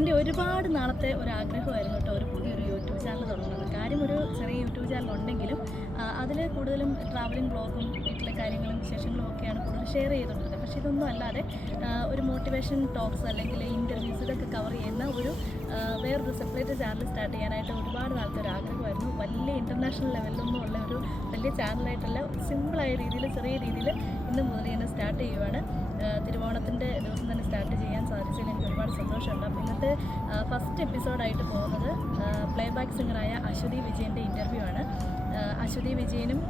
എൻ്റെ ഒരുപാട് നാളത്തെ ഒരു ആഗ്രഹമായിരുന്നു കേട്ടോ ഒരു പുതിയൊരു യൂട്യൂബ് ചാനൽ തുടങ്ങുന്നത്. കാര്യം ഒരു ചെറിയ യൂട്യൂബ് ചാനൽ ഉണ്ടെങ്കിലും അതിൽ കൂടുതലും ട്രാവലിംഗ് ബ്ലോഗും വീട്ടിലെ കാര്യങ്ങളും വിശേഷങ്ങളും ഒക്കെയാണ് കൂടുതൽ ഷെയർ ചെയ്തുകൊണ്ടിരുന്നത്. പക്ഷേ ഇതൊന്നും അല്ലാതെ ഒരു മോട്ടിവേഷൻ ടോക്സ് അല്ലെങ്കിൽ ഇൻ്റർവ്യൂസ് ഇതൊക്കെ കവർ ചെയ്യുന്ന ഒരു വേറൊരു സെപ്പറേറ്റ് ചാനൽ സ്റ്റാർട്ട് ചെയ്യാനായിട്ട് ഒരുപാട് നാളത്തെ ഒരു ആഗ്രഹമായിരുന്നു. വലിയ ഇൻ്റർനാഷണൽ ലെവലിലൊന്നും ഉള്ള ഒരു വലിയ ചാനലായിട്ടല്ല, സിമ്പിളായ രീതിയിൽ ചെറിയ രീതിയിൽ ഇന്ന് മുതൽ തന്നെ സ്റ്റാർട്ട് ചെയ്യുവാണ്. തിരുവോണത്തിൻ്റെ ദിവസം തന്നെ സ്റ്റാർട്ട് ചെയ്യാൻ സാധിച്ചതിൽ എനിക്ക് ഒരുപാട് സന്തോഷമുണ്ട്. അപ്പോൾ ഇന്നത്തെ ഫസ്റ്റ് എപ്പിസോഡായിട്ട് പോകുന്നത് പ്ലേ ബാക്ക് സിംഗറായ അശ്വതി വിജയൻ്റെ ഇൻ്റർവ്യൂ ആണ്. അശ്വതി വിജയനും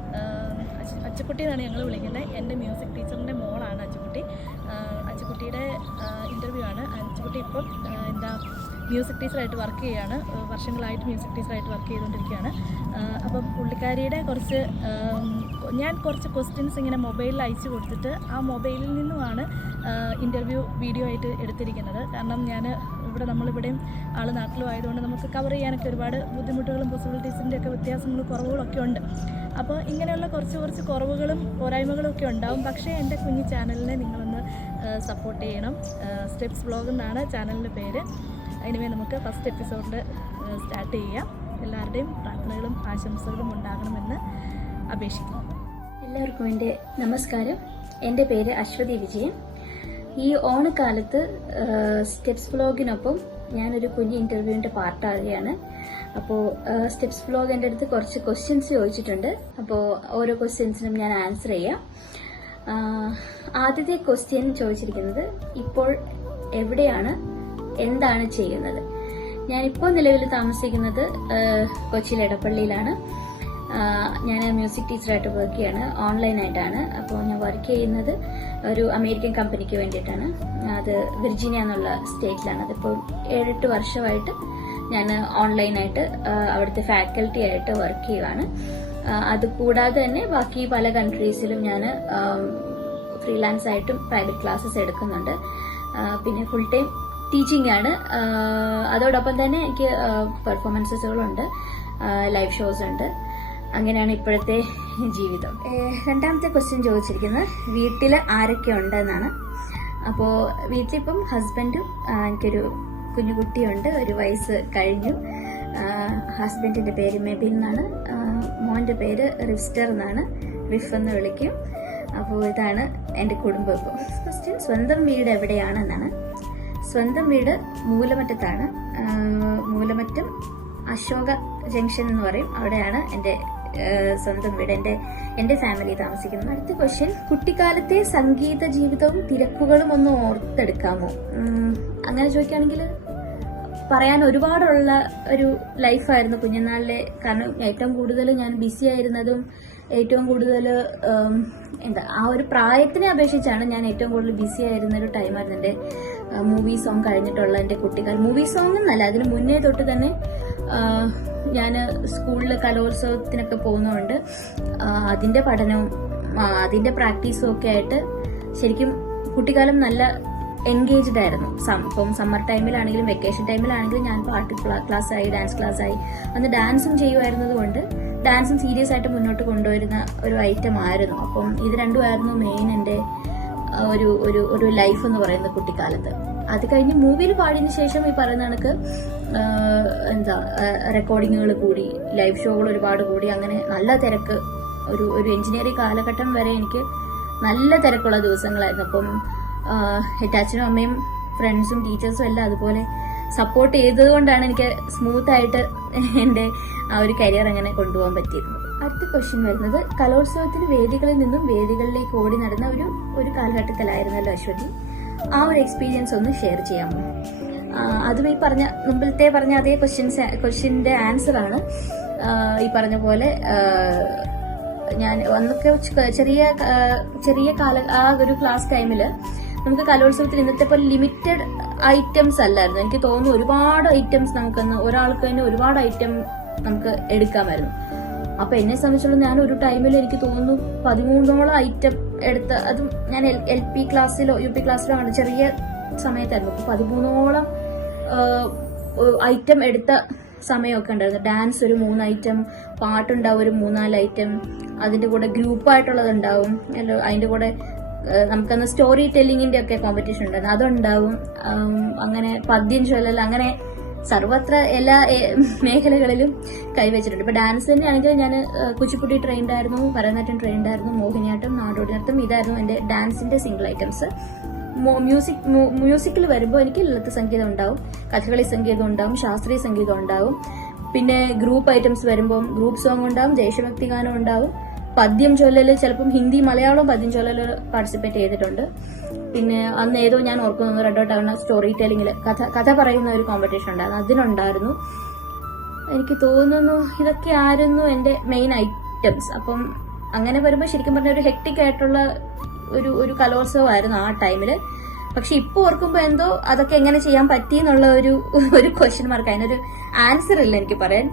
അച്ചുക്കുട്ടി എന്നാണ് ഞങ്ങൾ വിളിക്കുന്നത്. എൻ്റെ മ്യൂസിക് ടീച്ചറിൻ്റെ മോളാണ് അച്ചുക്കുട്ടി. അച്ചുക്കുട്ടിയുടെ ഇൻ്റർവ്യൂ ആണ്. അച്ചുക്കുട്ടി ഇപ്പം മ്യൂസിക് ടീച്ചറായിട്ട് വർക്ക് ചെയ്യുകയാണ്. വർഷങ്ങളായിട്ട് മ്യൂസിക് ടീച്ചറായിട്ട് വർക്ക് ചെയ്തുകൊണ്ടിരിക്കുകയാണ്. അപ്പം പുള്ളിക്കാരിയുടെ ഞാൻ കുറച്ച് ക്വസ്റ്റ്യൻസ് ഇങ്ങനെ മൊബൈലിൽ അയച്ചു കൊടുത്തിട്ട് ആ മൊബൈലിൽ നിന്നുമാണ് ഇൻ്റർവ്യൂ വീഡിയോ ആയിട്ട് എടുത്തിരിക്കുന്നത്. കാരണം നമ്മളിവിടെയും ആൾ നാട്ടിലും ആയതുകൊണ്ട് നമുക്ക് കവർ ചെയ്യാനൊക്കെ ഒരുപാട് ബുദ്ധിമുട്ടുകളും പോസിബിലിറ്റീസിൻ്റെ ഒക്കെ വ്യത്യാസങ്ങളും കുറവുകളൊക്കെ ഉണ്ട്. അപ്പോൾ ഇങ്ങനെയുള്ള കുറച്ച് കുറവുകളും പോരായ്മകളും ഒക്കെ ഉണ്ടാവും. പക്ഷേ എൻ്റെ കുഞ്ഞു ചാനലിനെ നിങ്ങളൊന്ന് സപ്പോർട്ട് ചെയ്യണം. സ്റ്റെപ്സ് വ്ലോഗ് എന്നാണ് ചാനലിൻ്റെ പേര്. അതിനുമേ നമുക്ക് ഫസ്റ്റ് എപ്പിസോഡിൽ സ്റ്റാർട്ട് ചെയ്യാം. എല്ലാവരുടെയും പ്രാർത്ഥനകളും ആശംസകളും ഉണ്ടാകണമെന്ന് അപേക്ഷിക്കുന്നു. എല്ലാവർക്കും എൻ്റെ നമസ്കാരം. എൻ്റെ പേര് അശ്വതി വിജയൻ. ഈ ഓണക്കാലത്ത് സ്റ്റെപ്സ് വ്ലോഗിനൊപ്പം ഞാനൊരു കുഞ്ഞ് ഇൻ്റർവ്യൂവിൻ്റെ പാർട്ടാകുകയാണ്. അപ്പോൾ സ്റ്റെപ്സ് വ്ലോഗ് എൻ്റെ അടുത്ത് കുറച്ച് ക്വസ്റ്റ്യൻസ് ചോദിച്ചിട്ടുണ്ട്. അപ്പോൾ ഓരോ ക്വസ്റ്റ്യൻസിനും ഞാൻ ആൻസർ ചെയ്യാം. ആദ്യത്തെ ക്വസ്റ്റ്യൻ ചോദിച്ചിരിക്കുന്നത്, ഇപ്പോൾ എവിടെയാണ്, എന്താണ് ചെയ്യുന്നത്? ഞാനിപ്പോൾ നിലവിൽ താമസിക്കുന്നത് കൊച്ചിയിൽ എടപ്പള്ളിയിലാണ്. ഞാൻ മ്യൂസിക് ടീച്ചറായിട്ട് വർക്ക് ചെയ്യാണ്, ഓൺലൈനായിട്ടാണ്. അപ്പോൾ ഞാൻ വർക്ക് ചെയ്യുന്നത് ഒരു അമേരിക്കൻ കമ്പനിക്ക് വേണ്ടിയിട്ടാണ്. അത് വിർജീനിയ എന്നുള്ള സ്റ്റേറ്റിലാണ്. അതിപ്പോൾ 7-8 വർഷമായിട്ട് ഞാൻ ഓൺലൈനായിട്ട് അവിടുത്തെ ഫാക്കൽറ്റി ആയിട്ട് വർക്ക് ചെയ്യുവാണ്. അതുകൂടാതെ തന്നെ ബാക്കി പല കൺട്രീസിലും ഞാൻ ഫ്രീലാൻസ് ആയിട്ടും പ്രൈവറ്റ് ക്ലാസ്സസ് എടുക്കുന്നുണ്ട്. പിന്നെ ഫുൾ ടൈം ടീച്ചിങ് ആണ്. അതോടൊപ്പം തന്നെ എനിക്ക് പെർഫോമൻസസുകളുണ്ട്, ലൈവ് ഷോസ് ഉണ്ട്. അങ്ങനെയാണ് ഇപ്പോഴത്തെ ജീവിതം. രണ്ടാമത്തെ ക്വസ്റ്റ്യൻ ചോദിച്ചിരിക്കുന്നത്, വീട്ടിൽ ആരൊക്കെ ഉണ്ടെന്നാണ്. അപ്പോൾ വീട്ടിലിപ്പം ഹസ്ബൻഡും എനിക്കൊരു കുഞ്ഞുകുട്ടിയുണ്ട്, 1 വയസ്സ് കഴിഞ്ഞു. ഹസ്ബൻഡിന്റെ പേര് മെബിൻ എന്നാണ്, മോന്റെ പേര് റിഫ്സ്റ്റർ എന്നാണ്, റിഫ് എന്ന് വിളിക്കും. അപ്പോൾ ഇതാണ് എൻ്റെ കുടുംബം. ഇപ്പോൾ ക്വസ്റ്റ്യൻ, സ്വന്തം വീട് എവിടെയാണെന്നാണ്. സ്വന്തം വീട് മൂലമറ്റത്താണ്. മൂലമറ്റം അശോക ജംഗ്ഷൻ എന്ന് പറയും, അവിടെയാണ് എൻ്റെ സ്വന്തം വീട്, എൻ്റെ ഫാമിലി താമസിക്കുന്നത്. അടുത്ത ക്വസ്റ്റ്യൻ, കുട്ടിക്കാലത്തെ സംഗീത ജീവിതവും തിരക്കുകളും ഒന്ന് ഓർത്തെടുക്കാമോ? അങ്ങനെ ചോദിക്കുകയാണെങ്കിൽ പറയാൻ ഒരുപാടുള്ള ഒരു ലൈഫായിരുന്നു കുഞ്ഞുനാളിലെ. കാരണം ഏറ്റവും കൂടുതൽ ഞാൻ ബിസി ആയിരുന്നതും ഏറ്റവും കൂടുതൽ ആ ഒരു പ്രായത്തിനെ അപേക്ഷിച്ചാണ് ഞാൻ ഏറ്റവും കൂടുതൽ ബിസി ആയിരുന്ന ഒരു ടൈമായിരുന്നു എൻ്റെ മൂവി സോങ് കഴിഞ്ഞിട്ടുള്ള എൻ്റെ കുട്ടിക്കാലം. മൂവി സോങ് എന്നല്ല, അതിന് മുന്നേ തൊട്ട് തന്നെ ഞാൻ സ്കൂളിൽ കലോത്സവത്തിനൊക്കെ പോകുന്നതുകൊണ്ട് അതിൻ്റെ പഠനവും അതിൻ്റെ പ്രാക്ടീസും ഒക്കെ ആയിട്ട് ശരിക്കും കുട്ടിക്കാലം നല്ല എൻഗേജ്ഡ് ആയിരുന്നു. ഇപ്പം സമ്മർ ടൈമിലാണെങ്കിലും വെക്കേഷൻ ടൈമിലാണെങ്കിലും ഞാൻ പാട്ട് ക്ലാസ്സായി, ഡാൻസ് ക്ലാസ്സായി. അന്ന് ഡാൻസും ചെയ്യുമായിരുന്നത് കൊണ്ട് ഡാൻസും സീരിയസ് ആയിട്ട് മുന്നോട്ട് കൊണ്ടുവരുന്ന ഒരു ഐറ്റം ആയിരുന്നു. അപ്പം ഇത് രണ്ടുമായിരുന്നു മെയിൻ എൻ്റെ ഒരു ലൈഫ് എന്ന് പറയുന്നത് കുട്ടിക്കാലത്ത്. അത് കഴിഞ്ഞ് മൂവിയിൽ പാടിയതിനു ശേഷം ഈ പറയുന്ന കണക്ക് റെക്കോർഡിങ്ങുകൾ കൂടി, ലൈവ് ഷോകൾ ഒരുപാട് കൂടി. അങ്ങനെ നല്ല തിരക്ക്, ഒരു എഞ്ചിനീയറിംഗ് കാലഘട്ടം വരെ എനിക്ക് നല്ല തിരക്കുള്ള ദിവസങ്ങളായിരുന്നു. അപ്പം എൻ്റെ അച്ഛനും അമ്മയും ഫ്രണ്ട്സും ടീച്ചേഴ്സും എല്ലാം അതുപോലെ സപ്പോർട്ട് ചെയ്തതുകൊണ്ടാണ് എനിക്ക് സ്മൂത്തായിട്ട് എൻ്റെ ആ ഒരു കരിയർ അങ്ങനെ കൊണ്ടുപോകാൻ പറ്റിയിരുന്നത്. അടുത്ത ക്വസ്റ്റ്യൻ വരുന്നത്, കലോത്സവത്തിന് വേദികളിൽ നിന്നും വേദികളിലേക്ക് ഓടി നടന്ന ഒരു കാലഘട്ടത്തിലായിരുന്നല്ലോ അശ്വതി. ആ ഒരു എക്സ്പീരിയൻസ് ഒന്ന് ഷെയർ ചെയ്യാമോ? അതും ഈ മുമ്പിലത്തെ പറഞ്ഞ അതേ ക്വസ്റ്റ്യന്റെ ആൻസർ ആണ്. ഈ പറഞ്ഞ പോലെ ഞാൻ അന്നൊക്കെ ചെറിയ ആ ഒരു ക്ലാസ് ടൈമിൽ നമുക്ക് കലോത്സവത്തിൽ ഇന്നത്തെ പോലെ ലിമിറ്റഡ് ഐറ്റംസ് അല്ലായിരുന്നു. എനിക്ക് തോന്നുന്നു ഒരുപാട് ഐറ്റംസ് നമുക്കൊന്ന് ഒരാൾക്ക് തന്നെ ഒരുപാട് ഐറ്റം നമുക്ക് എടുക്കാമായിരുന്നു. അപ്പൊ എന്നെ സംബന്ധിച്ചുള്ള ഞാൻ ഒരു ടൈമിൽ എനിക്ക് തോന്നുന്നു 13ഓളം ഐറ്റം എടുത്ത്, അതും ഞാൻ LP ക്ലാസ്സിലോ UP ക്ലാസ്സിലോ ആണ്, ചെറിയ സമയത്തായിരുന്നു. അപ്പൊ 13ഓളം ഐറ്റം എടുത്ത സമയമൊക്കെ ഉണ്ടായിരുന്നു. ഡാൻസ് ഒരു 3 ഐറ്റം, പാട്ടുണ്ടാവും ഒരു 3-4 ഐറ്റം, അതിന്റെ കൂടെ ഗ്രൂപ്പായിട്ടുള്ളത് ഉണ്ടാവും, അതിന്റെ കൂടെ നമുക്കന്ന് സ്റ്റോറി ടെല്ലിങ്ങിന്റെ ഒക്കെ കോമ്പറ്റീഷൻ ഉണ്ടായിരുന്നു, അതുണ്ടാവും. അങ്ങനെ പദ്യം ചൊല്ലൽ, അങ്ങനെ സർവത്ര എല്ലാ മേഖലകളിലും കൈവച്ചിട്ടുണ്ട്. ഇപ്പൊ ഡാൻസ് തന്നെയാണെങ്കിൽ ഞാൻ കുച്ചിപ്പുടി ട്രെയിൻഡ് ആയിരുന്നു, ഭരതനാട്യം ട്രെയിൻഡ് ആയിരുന്നു, മോഹിനിയാട്ടം, നാടോടി നൃത്തം, ഇതായിരുന്നു എന്റെ ഡാൻസിന്റെ സിംഗിൾ ഐറ്റംസ്. മ്യൂസിക്കിൽ വരുമ്പോൾ എനിക്ക് ലളിത സംഗീതം ഉണ്ടാവും, കഥകളി സംഗീതം ഉണ്ടാവും, ശാസ്ത്രീയ സംഗീതം ഉണ്ടാവും. പിന്നെ ഗ്രൂപ്പ് ഐറ്റംസ് വരുമ്പോൾ ഗ്രൂപ്പ് സോങ് ഉണ്ടാവും, ദേശഭക്തി ഗാനം ഉണ്ടാവും, പദ്യം ചൊല്ലല്, ചിലപ്പം ഹിന്ദി മലയാളം പദ്യം ചൊല്ലല് പാർട്ടിസിപ്പേറ്റ് ചെയ്തിട്ടുണ്ട്. പിന്നെ അന്ന് ഏതോ ഞാൻ ഓർക്കുന്നു 2 തവണ സ്റ്റോറി ടെല്ലിങ്ങിൽ കഥ പറയുന്ന ഒരു കോമ്പറ്റീഷൻ ഉണ്ടായിരുന്നു, അതിനുണ്ടായിരുന്നു. എനിക്ക് തോന്നുന്നു ഇതൊക്കെ ആയിരുന്നു എന്റെ മെയിൻ ഐറ്റംസ്. അപ്പം അങ്ങനെ വരുമ്പോൾ ശരിക്കും പറഞ്ഞ ഒരു ഹെക്ടിക് ആയിട്ടുള്ള ഒരു കലോത്സവമായിരുന്നു ആ ടൈമില്. പക്ഷെ ഇപ്പൊ ഓർക്കുമ്പോ എന്തോ അതൊക്കെ എങ്ങനെ ചെയ്യാൻ പറ്റി എന്നുള്ള ഒരു ക്വസ്റ്റ്യൻ മാർക്ക്, അതിനൊരു ആൻസർ ഇല്ല എനിക്ക് പറയാൻ.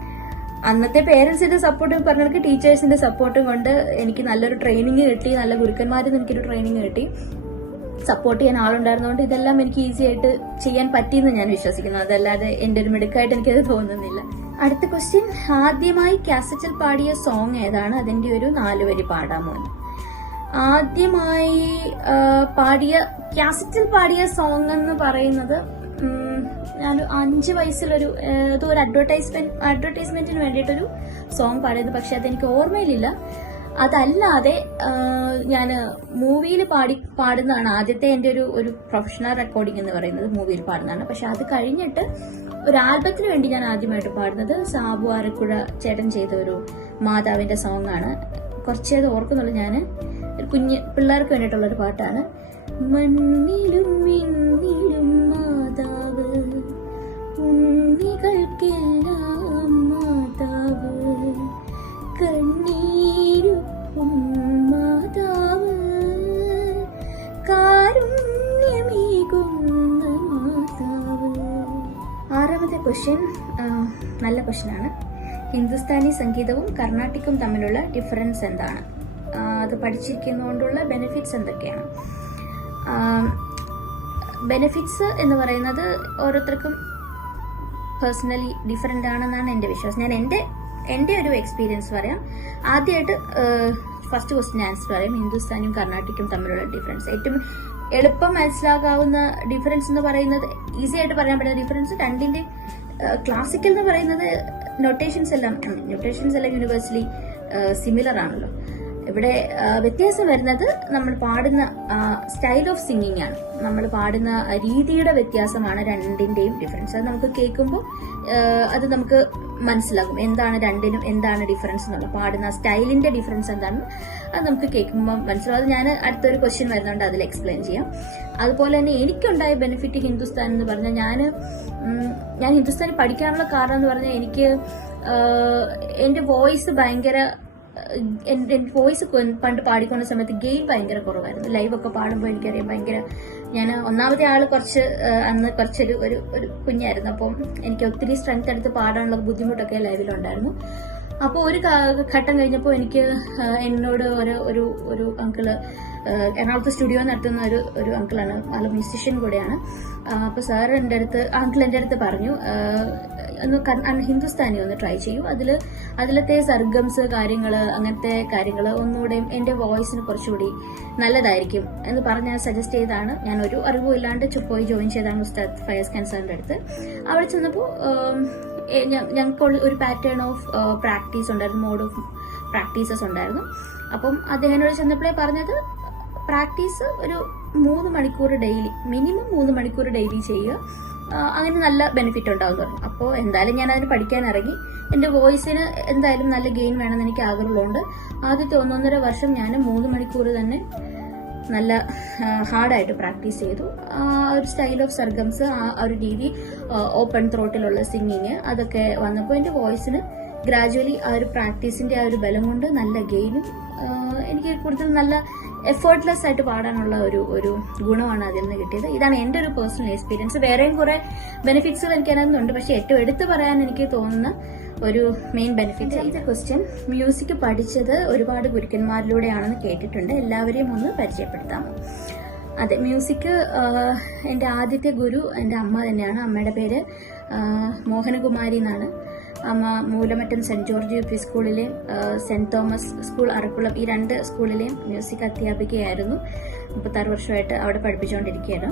അന്നത്തെ പേരൻസിന്റെ സപ്പോർട്ടും പറഞ്ഞവർക്ക് ടീച്ചേഴ്സിന്റെ സപ്പോർട്ടും കൊണ്ട് എനിക്ക് നല്ലൊരു ട്രെയിനിങ് കിട്ടി, നല്ല ഗുരുക്കന്മാരിൽ നിന്ന് എനിക്കൊരു ട്രെയിനിങ് കിട്ടി, സപ്പോർട്ട് ചെയ്യാൻ ആളുണ്ടായിരുന്നതുകൊണ്ട് ഇതെല്ലാം എനിക്ക് ഈസി ആയിട്ട് ചെയ്യാൻ പറ്റിയെന്ന് ഞാൻ വിശ്വസിക്കുന്നു. അതല്ലാതെ എന്റെ ഒരു മിടുക്കായിട്ട് എനിക്കത് തോന്നുന്നില്ല. അടുത്ത ക്വസ്റ്റ്യൻ, ആദ്യമായി കാസറ്റിൽ പാടിയ സോങ് ഏതാണ്? അതിന്റെ ഒരു 4 വരി പാടാമോ? ആദ്യമായി കാസറ്റിൽ പാടിയ സോങ് എന്ന് പറയുന്നത് ഞാൻ 5 വയസ്സിലൊരു ഒരു അഡ്വർടൈസ്മെന്റിന് വേണ്ടിയിട്ടൊരു സോങ് പാടിയത്, പക്ഷെ അതെനിക്ക് ഓർമ്മയിലില്ല. അതല്ലാതെ ഞാൻ മൂവിയിൽ പാടുന്നതാണ് ആദ്യത്തെ എന്റെ ഒരു പ്രൊഫഷണൽ റെക്കോർഡിംഗ് എന്ന് പറയുന്നത്, മൂവിയിൽ പാടുന്നതാണ്. പക്ഷെ അത് കഴിഞ്ഞിട്ട് ഒരു ആൽബത്തിന് വേണ്ടി ഞാൻ ആദ്യമായിട്ട് പാടുന്നത് സാബു ആരക്കുഴ ചേട്ടൻ ചെയ്ത ഒരു മാതാവിന്റെ സോങ് ആണ്. കുറച്ചേത് ഓർക്കുന്നുള്ളൂ. ഞാൻ കുഞ്ഞ് പിള്ളേർക്ക് വേണ്ടിയിട്ടുള്ള ഒരു പാട്ടാണ്. മണ്ണിലും മിന്നിലും മാതാവ്, ഉണ്ണികൾക്കെല്ലാം മാതാവ്, കണ്ണീരുപ്പും മാതാവ്, കാരുണ്യമേകുന്ന മാതാവ്. 6ാമത്തെ ക്വസ്റ്റ്യൻ നല്ല ക്വസ്റ്റ്യനാണ്. ഹിന്ദുസ്ഥാനി സംഗീതവും കർണാട്ടിക്കും തമ്മിലുള്ള ഡിഫറൻസ് എന്താണ്? അത് പഠിച്ചിരിക്കുന്നതുകൊണ്ടുള്ള ബെനിഫിറ്റ്സ് എന്തൊക്കെയാണ്? ബെനിഫിറ്റ്സ് എന്ന് പറയുന്നത് ഓരോരുത്തർക്കും പേഴ്സണലി ഡിഫറെന്റ് ആണെന്നാണ് എന്റെ വിശ്വാസം. ഞാൻ എന്റെ ഒരു എക്സ്പീരിയൻസ് പറയാം. ആദ്യമായിട്ട് ഫസ്റ്റ് ക്വസ്റ്റ്യൻ ആൻസർ പറയാം. ഹിന്ദുസ്ഥാനിയും കർണാട്ടിക്കും തമ്മിലുള്ള ഡിഫറൻസ്, ഏറ്റവും എളുപ്പം മനസ്സിലാക്കാവുന്ന ഡിഫറൻസ് എന്ന് പറയുന്നത്, ഈസി ആയിട്ട് പറയാൻ പറ്റുന്ന ഡിഫറൻസ്, രണ്ടിന്റെ ക്ലാസിക്കൽ എന്ന് പറയുന്നത് നൊട്ടേഷൻസ് എല്ലാം യൂണിവേഴ്സലി സിമിലർ ആണല്ലോ. ഇവിടെ വ്യത്യാസം വരുന്നത് നമ്മൾ പാടുന്ന സ്റ്റൈൽ ഓഫ് സിംഗിങ് ആണ്, നമ്മൾ പാടുന്ന രീതിയുടെ വ്യത്യാസമാണ് രണ്ടിന്റെയും ഡിഫറൻസ്. അത് നമുക്ക് കേൾക്കുമ്പോൾ അത് നമുക്ക് മനസ്സിലാകും എന്താണ് രണ്ടിനും എന്താണ് ഡിഫറൻസ് എന്നുള്ള, പാടുന്ന സ്റ്റൈലിന്റെ ഡിഫറൻസ് എന്താണെന്ന് അത് നമുക്ക് കേൾക്കുമ്പോൾ മനസ്സിലാവും. അത് ഞാൻ അടുത്തൊരു ക്വസ്റ്റ്യൻ വരുന്നുണ്ട്, അതിൽ എക്സ്പ്ലെയിൻ ചെയ്യാം. അതുപോലെ തന്നെ എനിക്കുണ്ടായ ബെനിഫിറ്റ് ഹിന്ദുസ്ഥാൻ എന്ന് പറഞ്ഞാൽ, ഞാൻ ഹിന്ദുസ്ഥാനി പഠിക്കാനുള്ള കാരണം എന്ന് പറഞ്ഞാൽ എനിക്ക് എന്റെ വോയിസ് എന്റെ വോയിസ് പണ്ട് പാടിക്കൊണ്ട സമയത്ത് ഗെയിൻ ഭയങ്കര കുറവായിരുന്നു. ലൈവൊക്കെ പാടുമ്പോൾ എനിക്കറിയാം ഞാൻ ഒന്നാമത്തെ ആള് അന്ന് കുറച്ചൊരു ഒരു കുഞ്ഞായിരുന്നു. അപ്പം എനിക്ക് ഒത്തിരി സ്ട്രെങ്ത് എടുത്ത് പാടാനുള്ള ബുദ്ധിമുട്ടൊക്കെ ലൈവിലുണ്ടായിരുന്നു. അപ്പോൾ ഒരു ഘട്ടം കഴിഞ്ഞപ്പോൾ എനിക്ക് എന്നോട് ഒരു അങ്കിള്, എറണാകുളത്ത് സ്റ്റുഡിയോ നടത്തുന്ന ഒരു അങ്കിളാണ്, നല്ല മ്യൂസിഷ്യൻ കൂടെയാണ്. അപ്പോൾ സാർ അങ്കിൾ എൻ്റെ അടുത്ത് പറഞ്ഞു, ഒന്ന് ഹിന്ദുസ്ഥാനി ഒന്ന് ട്രൈ ചെയ്യൂ, അതിലത്തെ സർഗംസ് കാര്യങ്ങള്, അങ്ങനത്തെ കാര്യങ്ങള് ഒന്നുകൂടെ എന്റെ വോയിസിന് കുറച്ചുകൂടി നല്ലതായിരിക്കും എന്ന് പറഞ്ഞ് സജസ്റ്റ് ചെയ്താണ്. ഞാൻ ഒരു അറിവും ഇല്ലാണ്ട് പോയി ജോയിൻ ചെയ്താണ് ഉസ്താദ് ഫയാസ് ഖാൻ സാറിന്റെ അടുത്ത്. അവിടെ ചെന്നപ്പോൾ ഞങ്ങൾക്ക് ഒരു പാറ്റേൺ ഓഫ് പ്രാക്ടീസ് ഉണ്ടായിരുന്നു, മോഡ് ഓഫ് പ്രാക്ടീസസ് ഉണ്ടായിരുന്നു. അപ്പം അദ്ദേഹത്തോട് ചെന്നപ്പോഴേ പറഞ്ഞത്, പ്രാക്ടീസ് ഒരു 3 മണിക്കൂർ ഡെയിലി, മിനിമം 3 മണിക്കൂർ ഡെയിലി ചെയ്യുക, അങ്ങനെ നല്ല ബെനിഫിറ്റ് ഉണ്ടാവും പറഞ്ഞു. അപ്പോൾ എന്തായാലും ഞാൻ അതിന് പഠിക്കാൻ ഇറങ്ങി. എന്റെ വോയിസിന് എന്തായാലും നല്ല ഗെയിൻ വേണമെന്ന് എനിക്ക് ആഗ്രഹമുള്ളതുകൊണ്ട് ആദ്യത്തെ 1.5 വർഷം ഞാൻ 3 മണിക്കൂർ തന്നെ നല്ല ഹാർഡായിട്ട് പ്രാക്ടീസ് ചെയ്തു. ആ ഒരു സ്റ്റൈൽ ഓഫ് സർഗംസ്, ആ ഒരു രീതി, ഓപ്പൺ ത്രോട്ടിലുള്ള സിംഗിങ്, അതൊക്കെ വന്നപ്പോൾ എന്റെ വോയിസിന് ഗ്രാജുവലി ആ ഒരു പ്രാക്ടീസിന്റെ ആ ഒരു ബലം കൊണ്ട് നല്ല ഗെയിനും, എനിക്ക് കൂടുതൽ നല്ല എഫേർട്ട്ലെസ് ആയിട്ട് പാടാനുള്ള ഒരു ഗുണമാണ് അതിൽ നിന്ന് കിട്ടിയത്. ഇതാണ് എന്റെ ഒരു പേഴ്സണൽ എക്സ്പീരിയൻസ്. വേറെയും കുറെ ബെനിഫിറ്റ്സുകൾ എനിക്ക് അതിനകത്തുണ്ട്, പക്ഷെ ഏറ്റവും എടുത്തു പറയാൻ എനിക്ക് തോന്നുന്ന ഒരു മെയിൻ ബെനിഫിറ്റ്. ഈ ക്വസ്റ്റ്യൻ, മ്യൂസിക് പഠിച്ചത് ഒരുപാട് ഗുരുക്കന്മാരിലൂടെയാണെന്ന് കേട്ടിട്ടുണ്ട്, എല്ലാവരെയും ഒന്ന് പരിചയപ്പെടുത്താമോ? അതെ, മ്യൂസിക് എന്റെ ആദ്യത്തെ ഗുരു എന്റെ അമ്മ തന്നെയാണ്. അമ്മയുടെ പേര് മോഹനകുമാരി എന്നാണ്. അമ്മ Moolamattom saint George U P സ്കൂളിലെയും സെന്റ് തോമസ് സ്കൂൾ അറക്കുളം, ഈ 2 സ്കൂളിലെയും മ്യൂസിക് അധ്യാപികയായിരുന്നു. 36 വർഷമായിട്ട് അവിടെ പഠിപ്പിച്ചുകൊണ്ടിരിക്കുകയാണ്.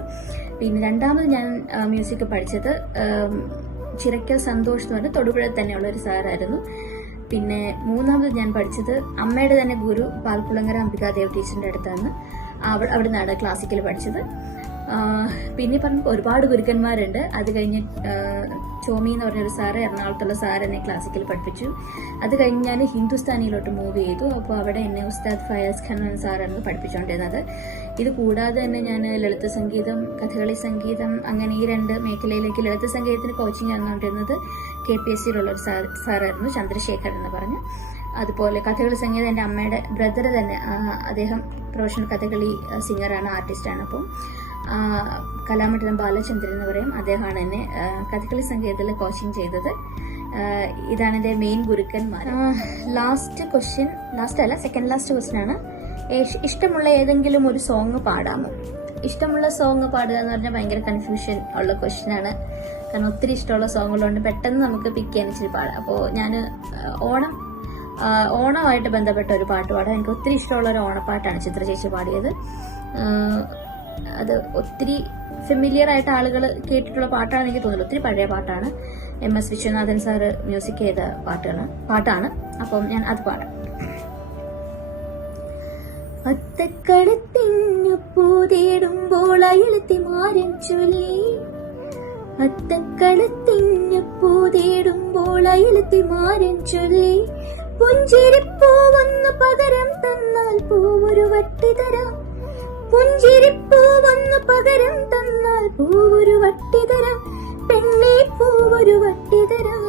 പിന്നെ രണ്ടാമത് ഞാൻ മ്യൂസിക് പഠിച്ചത് ചിറക്കൽ സന്തോഷ് എന്ന് പറഞ്ഞ തൊടുപുഴ തന്നെയുള്ള ഒരു സാറായിരുന്നു. പിന്നെ മൂന്നാമത് ഞാൻ പഠിച്ചത് അമ്മയുടെ തന്നെ ഗുരു പാൽക്കുളങ്ങര അംബികാദേവ് ടീച്ചറിന്റെ അടുത്താണ്. അവിടെ നിന്നാണ് ക്ലാസിക്കൽ പഠിച്ചത്. പിന്നെ പറഞ്ഞ ഒരുപാട് ഗുരുക്കന്മാരുണ്ട്. അത് കഴിഞ്ഞ് ചോമി എന്ന് പറഞ്ഞൊരു സാറ്, എറണാകുളത്തുള്ള സാർ എന്നെ ക്ലാസിക്കൽ പഠിപ്പിച്ചു. അത് കഴിഞ്ഞ് ഞാൻ ഹിന്ദുസ്ഥാനിയിലോട്ട് മൂവ് ചെയ്തു. അപ്പോൾ അവിടെ എന്നെ ഉസ്താദ് ഫയാസ് ഖാൻ സാറാണ് പഠിപ്പിച്ചുകൊണ്ടിരുന്നത്. ഇത് കൂടാതെ തന്നെ ഞാൻ ലളിത സംഗീതം, കഥകളി സംഗീതം, അങ്ങനെ ഈ 2 മേഖലയിലേക്ക് ലളിത സംഗീതത്തിന് കോച്ചിങ് തന്നുകൊണ്ടിരുന്നത് KPSCയിലുള്ള ഒരു സാറായിരുന്നു, ചന്ദ്രശേഖർ എന്ന് പറഞ്ഞു. അതുപോലെ കഥകളി സംഗീതം എൻ്റെ അമ്മയുടെ ബ്രദർ തന്നെ, അദ്ദേഹം പ്രൊഫഷണൽ കഥകളി സിംഗറാണ്, ആർട്ടിസ്റ്റാണ്. അപ്പം കലാമണ്ഡലം ബാലചന്ദ്രൻ എന്ന് പറയും, അദ്ദേഹമാണ് എന്നെ കഥകളി സംഗീതത്തിൽ കോച്ചിങ് ചെയ്തത്. ഇതാണ് എൻ്റെ മെയിൻ ഗുരുക്കന്മാർ. സെക്കൻഡ് ലാസ്റ്റ് ക്വസ്റ്റ്യൻ ആണ്, ഇഷ്ടമുള്ള ഏതെങ്കിലും ഒരു സോങ് പാടാമോ? ഇഷ്ടമുള്ള സോങ് പാടുക എന്ന് പറഞ്ഞാൽ ഭയങ്കര കൺഫ്യൂഷൻ ഉള്ള ക്വസ്റ്റ്യൻ ആണ്. കാരണം ഒത്തിരി ഇഷ്ടമുള്ള സോങ്ങുകളുണ്ട്, പെട്ടെന്ന് നമുക്ക് പിക്ക് ചെയ്യാൻ ഇച്ചിരി പാടാം. അപ്പോൾ ഞാൻ ഓണമായിട്ട് ബന്ധപ്പെട്ട ഒരു പാട്ട് പാടാം. എനിക്ക് ഒത്തിരി ഇഷ്ടമുള്ള ഒരു ഓണപ്പാട്ടാണ് ചിത്ര ചേച്ചി പാടിയത്. അത് ഒത്തിരി ഫെമിലിയർ ആയിട്ട് ആളുകൾ കേട്ടിട്ടുള്ള പാട്ടാണെന്ന് എനിക്ക് തോന്നുന്നു. ഒത്തിരി പഴയ പാട്ടാണ്. MS വിശ്വനാഥൻ സാറ് മ്യൂസിക് ചെയ്ത പാട്ടാണ്. അപ്പം ഞാൻ അത് പാടാം. അത്തക്കടത്തിനു പൂതേടുമ്പോൾ അയലത്തി മാരൻ ചൊല്ലി, അത്തക്കടത്തിനു പൂതേടുമ്പോൾ അയലത്തി മാരൻ ചൊല്ലി, പുഞ്ചിരിപ്പൂ വന്നു പകരം തന്നാൽ പൂവൊരു വട്ടി തരാം, പുഞ്ചിരിപ്പൂ വന്നു പകരം തന്നാൽ പൂവൊരു വട്ടി തരാം, പെണ്ണേ പൂവൊരു വട്ടി തരാം.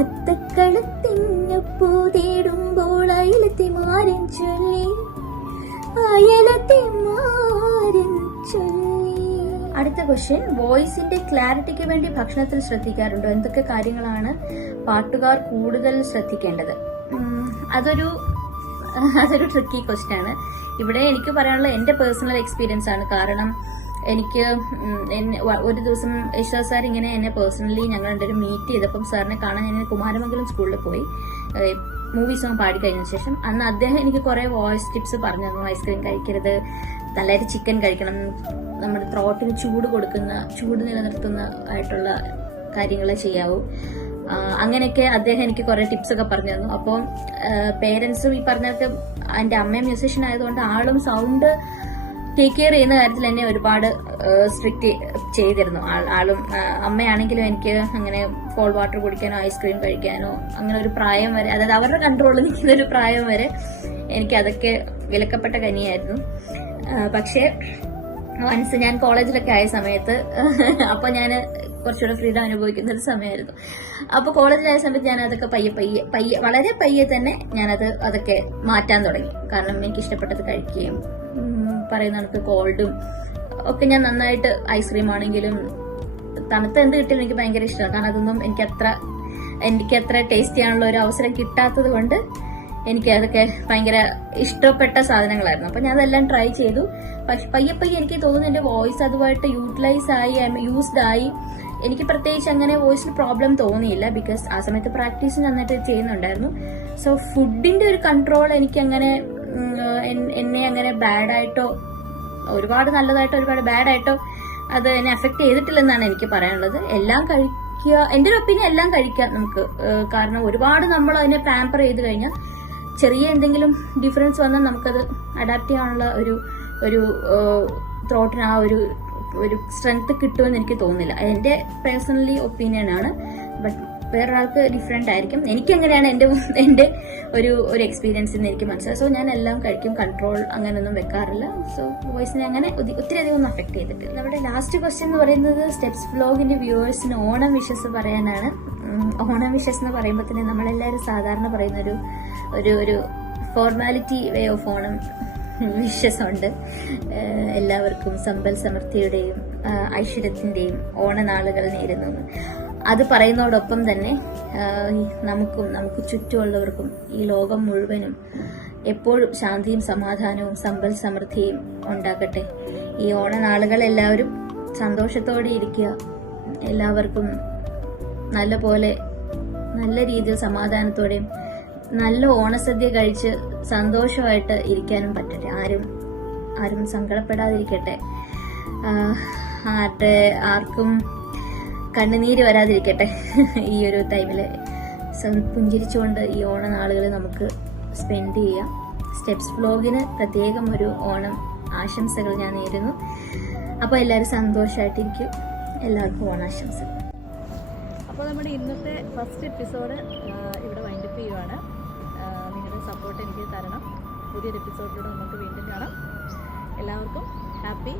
അത്തക്കളത്തിനു പൂതേടുമ്പോൾ അയലത്തി മാരൻ ചൊല്ലി, അയലത്തി മാരൻ ചൊല്ലി. അടുത്ത ക്വസ്റ്റ്യൻ, വോയിസിന്റെ ക്ലാരിറ്റിക്ക് വേണ്ടി ഭക്ഷണത്തിൽ ശ്രദ്ധിക്കാറുണ്ടോ? എന്തൊക്കെ കാര്യങ്ങളാണ് പാട്ടുകാർ കൂടുതൽ ശ്രദ്ധിക്കേണ്ടത്? അതൊരു ട്രിക്കി ക്വസ്റ്റ്യൻ ആണ്. ഇവിടെ എനിക്ക് പറയാനുള്ള എന്റെ പേഴ്സണൽ എക്സ്പീരിയൻസ് ആണ്. കാരണം എനിക്ക് ഒരു ദിവസം യശോദ് സാർ ഇങ്ങനെ എന്നെ പേഴ്സണലി ഞങ്ങൾ രണ്ടുപേരും മീറ്റ് ചെയ്തപ്പം സാറിനെ കാണാൻ ഞാൻ കുമാരമംഗലം സ്കൂളിൽ പോയി മൂവി സോങ് പാടിക്കഴിഞ്ഞ ശേഷം. അന്ന് അദ്ദേഹം എനിക്ക് കുറെ വോയിസ് ടിപ്സ് പറഞ്ഞു തന്നു. ഐസ്ക്രീം കഴിക്കരുത്, നല്ലൊരു ചിക്കൻ കഴിക്കണം, നമ്മുടെ ത്രോട്ടിന് ചൂട് നിലനിർത്തുന്ന ആയിട്ടുള്ള കാര്യങ്ങളെ ചെയ്യാവൂ, അങ്ങനെയൊക്കെ അദ്ദേഹം എനിക്ക് കുറെ ടിപ്സ് ഒക്കെ പറഞ്ഞു തന്നു. അപ്പോൾ പേരൻസും ഈ പറഞ്ഞൊക്കെ, എൻ്റെ അമ്മയും മ്യൂസീഷ്യൻ ആയതുകൊണ്ട് ആളും സൗണ്ട് ടേക്ക് കെയർ ചെയ്യുന്ന കാര്യത്തിൽ എന്നെ ഒരുപാട് സ്ട്രിക്റ്റ് ചെയ്തിരുന്നു. ആളും അമ്മയാണെങ്കിലും എനിക്ക് അങ്ങനെ കോൾഡ് വാട്ടർ കുടിക്കാനോ ഐസ്ക്രീം കഴിക്കാനോ അങ്ങനെ ഒരു പ്രായം വരെ, അതായത് അവരുടെ കൺട്രോളിൽ നിൽക്കുന്ന ഒരു പ്രായം വരെ എനിക്ക് അതൊക്കെ വിലക്കപ്പെട്ട കനിയായിരുന്നു. പക്ഷേ വൺസ് ഞാൻ കോളേജിലൊക്കെ ആയ സമയത്ത്, അപ്പൊ ഞാൻ കുറച്ചുകൂടെ ഫ്രീഡം അനുഭവിക്കുന്ന ഒരു സമയമായിരുന്നു. അപ്പോൾ കോളേജിലായ സമയത്ത് ഞാൻ അതൊക്കെ പയ്യെ വളരെ പയ്യെ തന്നെ അതൊക്കെ മാറ്റാൻ തുടങ്ങി. കാരണം എനിക്ക് ഇഷ്ടപ്പെട്ടത് കഴിക്കുകയും പറയുന്ന കണക്ക് കോൾഡും ഒക്കെ ഞാൻ നന്നായിട്ട്, ഐസ്ക്രീം ആണെങ്കിലും തണുത്ത എന്ത് കിട്ടിയാലും എനിക്ക് ഭയങ്കര ഇഷ്ടമാണ്. കാരണം അതൊന്നും എനിക്ക് അത്ര ടേസ്റ്റ് ചെയ്യാനുള്ള ഒരു അവസരം കിട്ടാത്തത് കൊണ്ട് എനിക്ക് അതൊക്കെ ഭയങ്കര ഇഷ്ടപ്പെട്ട സാധനങ്ങളായിരുന്നു. അപ്പൊ ഞാൻ അതെല്ലാം ട്രൈ ചെയ്തു. പക്ഷെ പയ്യെ എനിക്ക് തോന്നുന്നു എന്റെ വോയിസ് അതുമായിട്ട് യൂസ്ഡ് ആയി. എനിക്ക് പ്രത്യേകിച്ച് അങ്ങനെ വോയിസിന് പ്രോബ്ലം തോന്നിയില്ല. ബിക്കോസ് ആ സമയത്ത് പ്രാക്ടീസ് നന്നായിട്ട് ചെയ്യുന്നുണ്ടായിരുന്നു. സോ ഫുഡിന്റെ ഒരു കൺട്രോൾ എനിക്ക് അങ്ങനെ എന്നെ അങ്ങനെ ബാഡായിട്ടോ, ഒരുപാട് നല്ലതായിട്ടോ ഒരുപാട് ബാഡായിട്ടോ അത് എന്നെ അഫക്ട് ചെയ്തിട്ടില്ലെന്നാണ് എനിക്ക് പറയാനുള്ളത്. എല്ലാം കഴിക്കുക, എന്റെ ഒരു ഒപ്പീനിയൻ, എല്ലാം കഴിക്കാം നമുക്ക്. കാരണം ഒരുപാട് നമ്മൾ അതിനെ പാമ്പർ ചെയ്ത് കഴിഞ്ഞാൽ ചെറിയ എന്തെങ്കിലും ഡിഫറൻസ് വന്നാൽ നമുക്കത് അഡാപ്റ്റ് ചെയ്യാനുള്ള ഒരു ത്രോട്ടിന് ആ ഒരു സ്ട്രെങ്ത് കിട്ടുമെന്ന് എനിക്ക് തോന്നുന്നില്ല. എന്റെ പേഴ്സണലി ഒപ്പീനിയൻ ആണ്. ബട്ട് വേറൊരാൾക്ക് ഡിഫറെന്റ് ആയിരിക്കും. എനിക്കെങ്ങനെയാണ് എന്റെ ഒരു എക്സ്പീരിയൻസ് എന്ന് എനിക്ക് മനസ്സിലായി. സോ ഞാൻ എല്ലാം കഴിക്കും, കൺട്രോൾ അങ്ങനെയൊന്നും വെക്കാറില്ല. സോ വോയിസിനെ അങ്ങനെ ഒത്തിരി അധികം ഒന്നും അഫക്ട് ചെയ്തിട്ടില്ല. നമ്മുടെ ലാസ്റ്റ് ക്വസ്റ്റ്യൻ എന്ന് പറയുന്നത് സ്റ്റെപ്സ് വ്ലോഗിന്റെ വ്യൂവേഴ്സിന് ഓണം വിഷസ് പറയാനാണ്. ഓണം വിഷസ് എന്ന് പറയുമ്പോൾ തന്നെ നമ്മളെല്ലാവരും സാധാരണ പറയുന്ന ഒരു formality way of Onam wishes ഉണ്ട്. എല്ലാവർക്കും സമ്പൽ സമൃദ്ധിയുടെയും ഐശ്വര്യത്തിന്റെയും ഓണനാളുകൾ നേരുന്നു. അത് പറയുന്നതോടൊപ്പം തന്നെ നമുക്ക് ചുറ്റുമുള്ളവർക്കും ഈ ലോകം മുഴുവനും എപ്പോഴും ശാന്തിയും സമാധാനവും സമ്പൽ സമൃദ്ധിയും ഉണ്ടാകട്ടെ. ഈ ഓണനാളുകൾ എല്ലാവരും സന്തോഷത്തോടെ ഇരിക്കുക. എല്ലാവർക്കും നല്ല രീതിയിൽ സമാധാനത്തോടെയും നല്ല ഓണസദ്യ കഴിച്ച് സന്തോഷമായിട്ട് ഇരിക്കാനും പറ്റട്ടെ. ആരും സങ്കടപ്പെടാതിരിക്കട്ടെ. ആർക്കും കണ്ണുനീര് വരാതിരിക്കട്ടെ. ഈ ഒരു ടൈമിൽ പുഞ്ചിരിച്ചുകൊണ്ട് ഈ ഓണനാളുകൾ നമുക്ക് സ്പെൻഡ് ചെയ്യാം. സ്റ്റെപ്സ് വ്ലോഗിന് പ്രത്യേകം ഒരു ഓണം ആശംസകൾ ഞാൻ നേരുന്നു. അപ്പോൾ എല്ലാവരും സന്തോഷമായിട്ടിരിക്കും. എല്ലാവർക്കും ഓണാശംസകൾ. അപ്പോൾ നമ്മുടെ ഇന്നത്തെ ഫസ്റ്റ് എപ്പിസോഡ് ഇവിടെ വൈൻഡപ്പ് ചെയ്യുവാണ്. നിങ്ങളുടെ സപ്പോർട്ട് എനിക്ക് തരണം. പുതിയൊരു എപ്പിസോഡിലൂടെ നമുക്ക് വീണ്ടും കാണാം. എല്ലാവർക്കും ഹാപ്പി